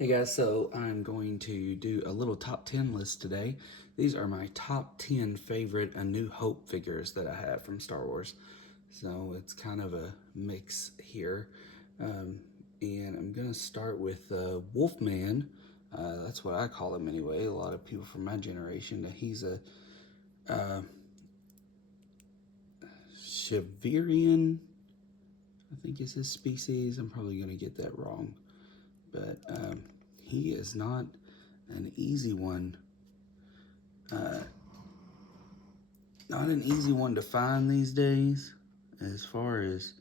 Hey guys, so I'm going to do a little top 10 list today. These are my top 10 favorite A New Hope figures that I have from Star Wars. So it's kind of a mix here. And I'm going to start with Wolfman. That's what I call him anyway. A lot of people from my generation. He's a Shiverian, I think is his species. I'm probably going to get that wrong. But he is not an easy one. Not an easy one to find these days as far as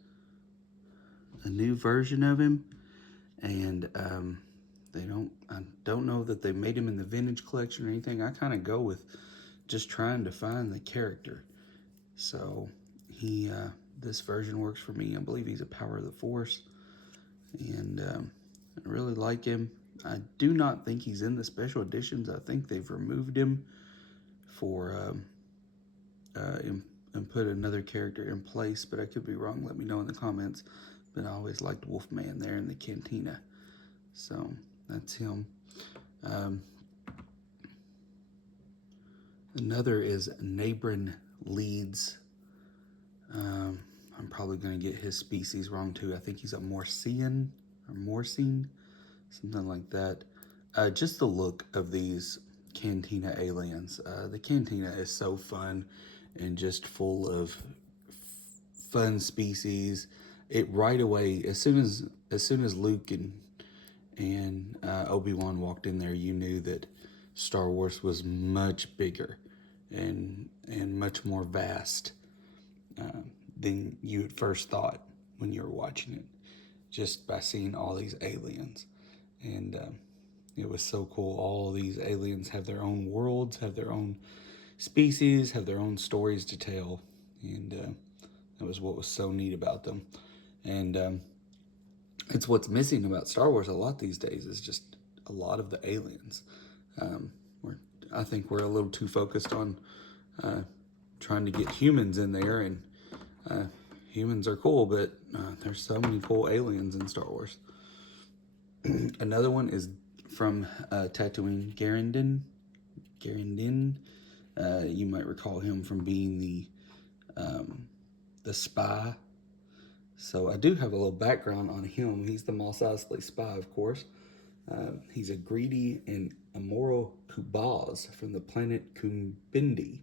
a new version of him. And I don't know that they made him in the vintage collection or anything. I kind of go with just trying to find the character. So this version works for me. I believe he's a Power of the Force. And I really like him. I do not think he's in the special editions. I think they've removed him for and put another character in place, but I could be wrong. Let me know in the comments. But I always liked Wolfman there in the cantina. So that's him. Another is Nabrin Leeds. I'm probably going to get his species wrong too. I think he's a Morsian or Morcine, something like that. Just the look of these Cantina aliens. The Cantina is so fun and just full of fun species. It right away, as soon as Luke and Obi-Wan walked in there, you knew that Star Wars was much bigger and much more vast than you at first thought when you were watching it, just by seeing all these aliens. And it was so cool. All these aliens have their own worlds, have their own species, have their own stories to tell. And that was what was so neat about them. And it's what's missing about Star Wars a lot these days is just a lot of the aliens. I think we're a little too focused on trying to get humans in there, and humans are cool, but there's so many cool aliens in Star Wars. Another one is from Tatooine, Garandin. You might recall him from being the spy. So I do have a little background on him. He's the Mos Eisley spy, of course. He's a greedy and immoral Kubaz from the planet Kumbindi.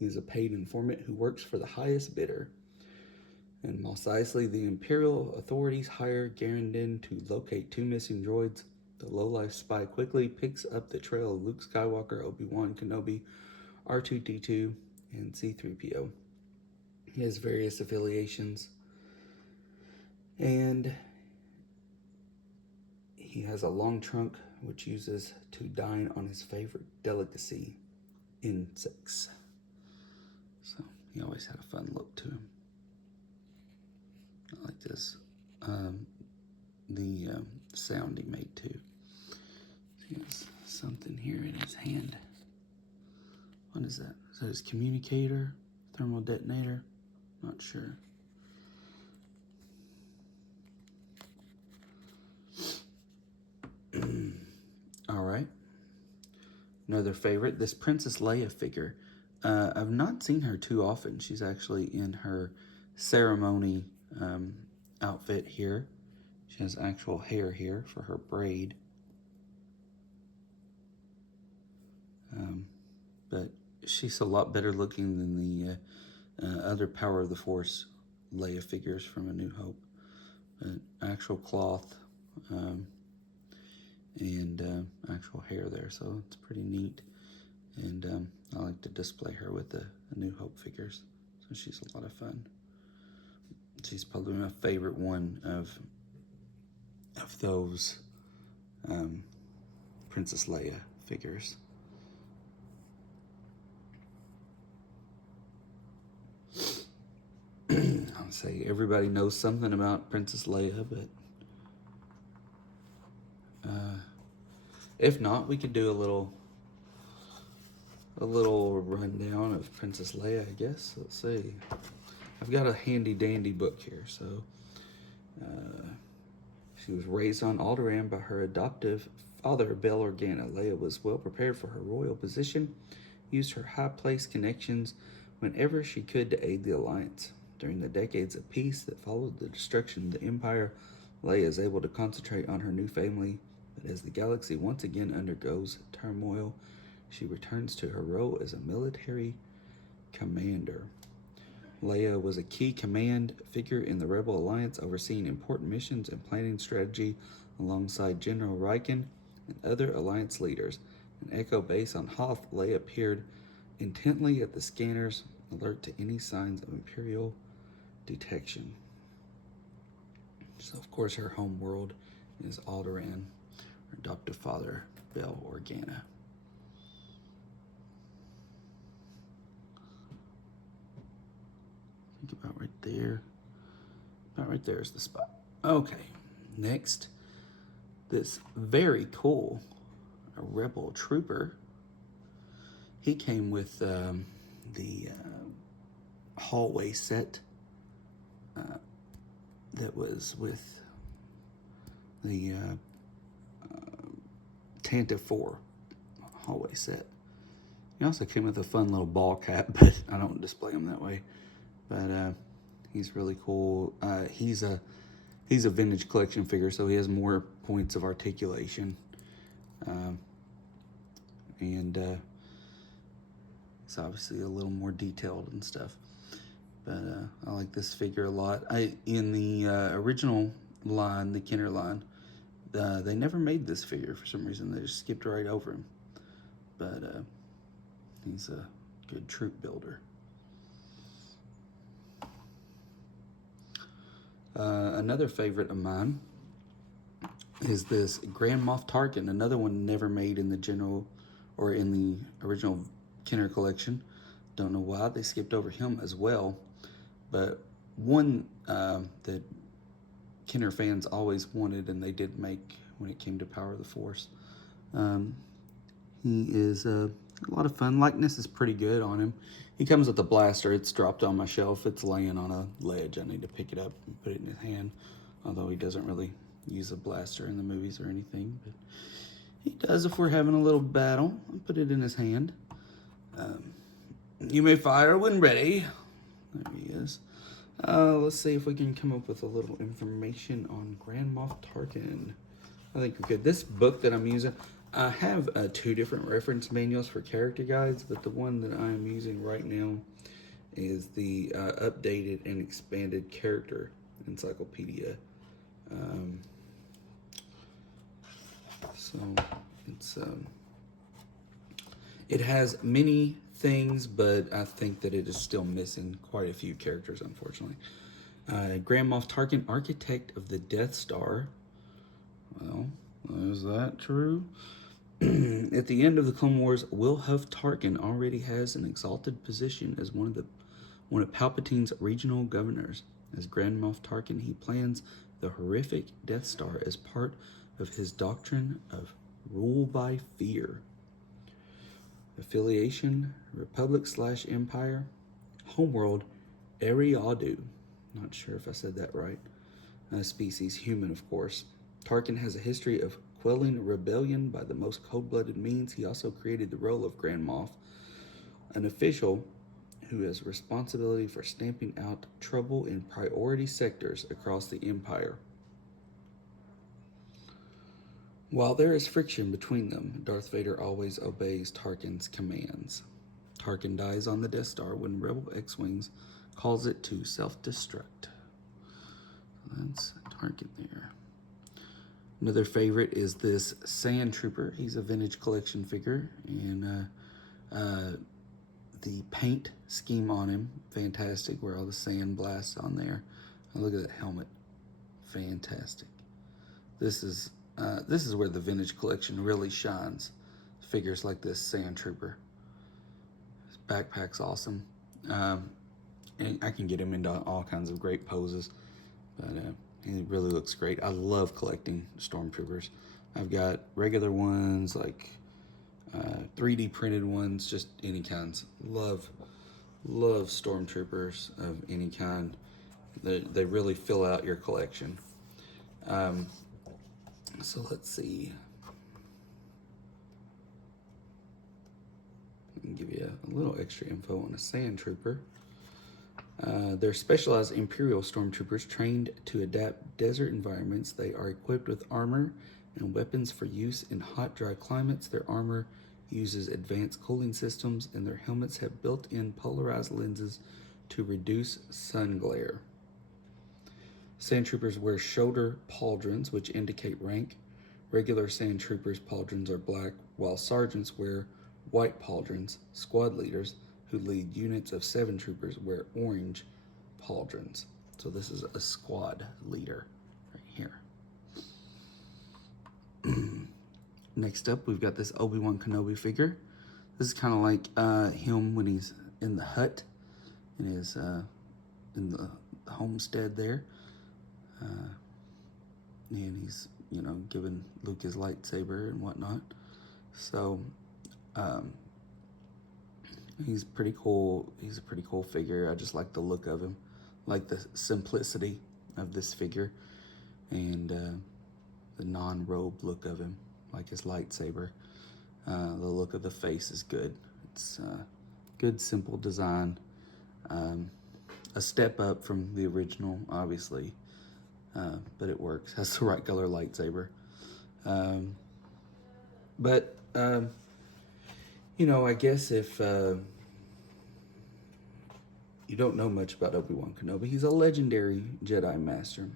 He's a paid informant who works for the highest bidder. In Mos Eisley, the Imperial authorities hire Garandin to locate two missing droids. The lowlife spy quickly picks up the trail of Luke Skywalker, Obi-Wan Kenobi, R2-D2, and C-3PO. He has various affiliations, and he has a long trunk which uses to dine on his favorite delicacy, insects. So he always had a fun look to him. I like this. The sound he made too. He has something here in his hand. What is that? Is that his communicator? Thermal detonator? Not sure. All right. Another favorite, this Princess Leia figure. I've not seen her too often. She's actually in her ceremony outfit here. She has actual hair here for her braid. But she's a lot better looking than the other Power of the Force Leia figures from A New Hope. But actual cloth and actual hair there, so it's pretty neat. And I like to display her with the A New Hope figures, so she's a lot of fun. She's probably my favorite one of those Princess Leia figures. I'll say everybody knows something about Princess Leia, but if not, we could do a little rundown of Princess Leia, I guess. Let's see. I've got a handy dandy book here. So she was raised on Alderaan by her adoptive father, Bail Organa, Leia was well prepared for her royal position, used her high-placed connections whenever she could to aid the Alliance. During the decades of peace that followed the destruction of the Empire, Leia is able to concentrate on her new family, but as the galaxy once again undergoes turmoil, she returns to her role as a military commander. Leia was a key command figure in the Rebel Alliance, overseeing important missions and planning strategy alongside General Riken and other Alliance leaders. In Echo Base on Hoth, Leia peered intently at the scanners, alert to any signs of Imperial detection. So, of course, her home world is Alderaan, her adoptive father, Bail Organa. I think about right there. About right there is the spot. Okay, next, this very cool Rebel trooper. He came with the hallway set that was with the Tantive 4 hallway set. He also came with a fun little ball cap, but I don't display him that way. But he's really cool. He's a vintage collection figure, so he has more points of articulation. And it's obviously a little more detailed and stuff. But I like this figure a lot. In the original line, the Kenner line, they never made this figure for some reason. They just skipped right over him. But he's a good troop builder. Another favorite of mine is this Grand Moff Tarkin, another one never made in the general or in the original Kenner collection. Don't know why they skipped over him as well, but one that Kenner fans always wanted and they did make when it came to Power of the Force. He is a lot of fun. Likeness is pretty good on him. He comes with a blaster. It's dropped on my shelf. It's laying on a ledge. I need to pick it up and put it in his hand, although he doesn't really use a blaster in the movies or anything, but he does if we're having a little battle. I'll put it in his hand. You may fire when ready. There he is. Let's see if we can come up with a little information on Grand Moff Tarkin. I think we're good. This book that I'm using, I have 2 different reference manuals for character guides, but the one that I'm using right now is the updated and expanded character encyclopedia. So it's it has many things, but I think that it is still missing quite a few characters, unfortunately. Grand Moff Tarkin, architect of the Death Star. Well, is that true? At the end of the Clone Wars, Wilhuff Tarkin already has an exalted position as one of Palpatine's regional governors. As Grand Moff Tarkin, he plans the horrific Death Star as part of his doctrine of rule by fear. Affiliation, Republic/Empire. Homeworld, Eriadu. Not sure if I said that right. Species, human, of course. Tarkin has a history of quelling rebellion by the most cold-blooded means. He also created the role of Grand Moff, an official who has responsibility for stamping out trouble in priority sectors across the Empire. While there is friction between them, Darth Vader always obeys Tarkin's commands. Tarkin dies on the Death Star when Rebel X-Wings calls it to self-destruct. That's Tarkin there. Another favorite is this Sand Trooper. He's a vintage collection figure, and the paint scheme on him, fantastic, where all the sand blasts on there. Oh, look at that helmet, fantastic. This is where the vintage collection really shines. Figures like this Sand Trooper. His backpack's awesome. And I can get him into all kinds of great poses, but he really looks great. I love collecting Stormtroopers. I've got regular ones, like 3D printed ones, just any kinds. Love Stormtroopers of any kind. They really fill out your collection. So let's see. little extra info on a sand trooper. They're specialized Imperial stormtroopers trained to adapt desert environments. They are equipped with armor and weapons for use in hot, dry climates. Their armor uses advanced cooling systems, and their helmets have built-in polarized lenses to reduce sun glare. Sand troopers wear shoulder pauldrons, which indicate rank. Regular sand troopers' pauldrons are black, while sergeants wear white pauldrons. Squad leaders, who lead units of 7 troopers, wear orange pauldrons. So this is a squad leader right here. Next up, we've got this Obi-Wan Kenobi figure. This is kind of like him when he's in the hut, in his in the homestead there, and he's, you know, giving Luke his lightsaber and whatnot. So he's pretty cool. He's a pretty cool figure. I just like the look of him, like the simplicity of this figure, and the non-robe look of him, like his lightsaber. The look of the face is good. It's good, simple design. A step up from the original, obviously, but it works. Has the right color lightsaber. You know, I guess if you don't know much about Obi-Wan Kenobi, he's a legendary Jedi Master.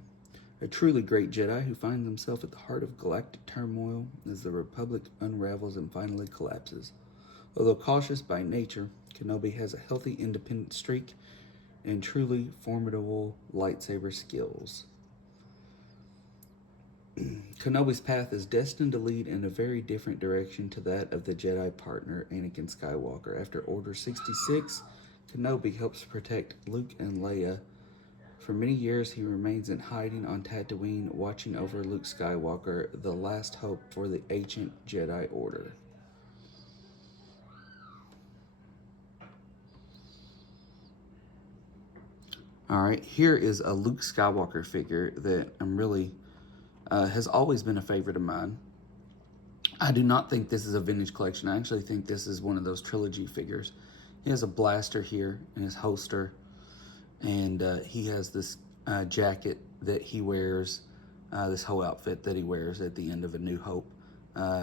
A truly great Jedi who finds himself at the heart of galactic turmoil as the Republic unravels and finally collapses. Although cautious by nature, Kenobi has a healthy independent streak and truly formidable lightsaber skills. Kenobi's path is destined to lead in a very different direction to that of the Jedi partner Anakin Skywalker. After Order 66, Kenobi helps protect Luke and Leia. For many years, he remains in hiding on Tatooine, watching over Luke Skywalker, the last hope for the ancient Jedi Order. All right, here is a Luke Skywalker figure that I'm really, has always been a favorite of mine. I do not think this is a vintage collection. I actually think this is one of those trilogy figures. He has a blaster here in his holster, and he has this jacket that he wears, this whole outfit that he wears at the end of A New Hope.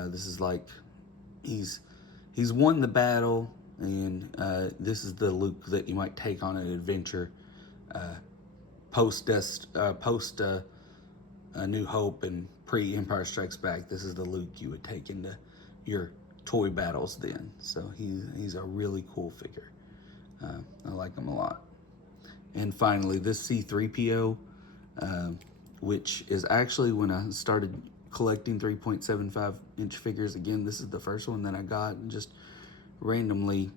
This is like, he's won the battle, and this is the Luke that you might take on an adventure post A New Hope and pre-Empire Strikes Back. This is the Luke you would take into your toy battles then. So he's a really cool figure. I like him a lot. And finally, this C-3PO, which is actually when I started collecting 3.75-inch figures. Again, this is the first one that I got and just randomly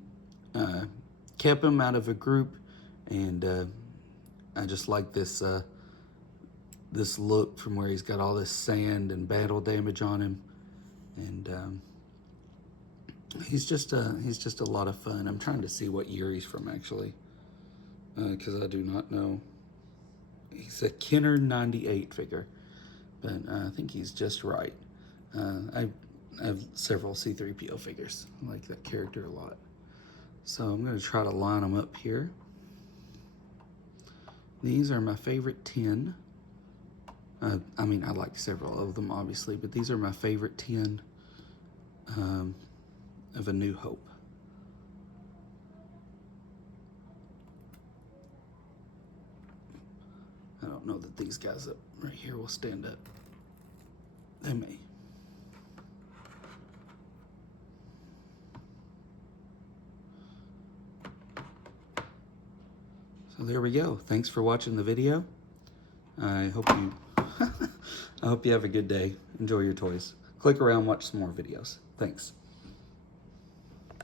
kept him out of a group, and I just like this this look from where he's got all this sand and battle damage on him, and he's just a lot of fun. I'm trying to see what year he's from actually, because I do not know. He's a Kenner 98 figure, but I think he's just right. I have several C-3PO figures. I like that character a lot. So I'm going to try to line them up here. These are my favorite 10. I mean, I like several of them, obviously, but these are my favorite 10 of A New Hope. I don't know that these guys up right here will stand up. They may. So there we go. Thanks for watching the video. I hope you I hope you have a good day. Enjoy your toys. Click around, watch some more videos. Thanks.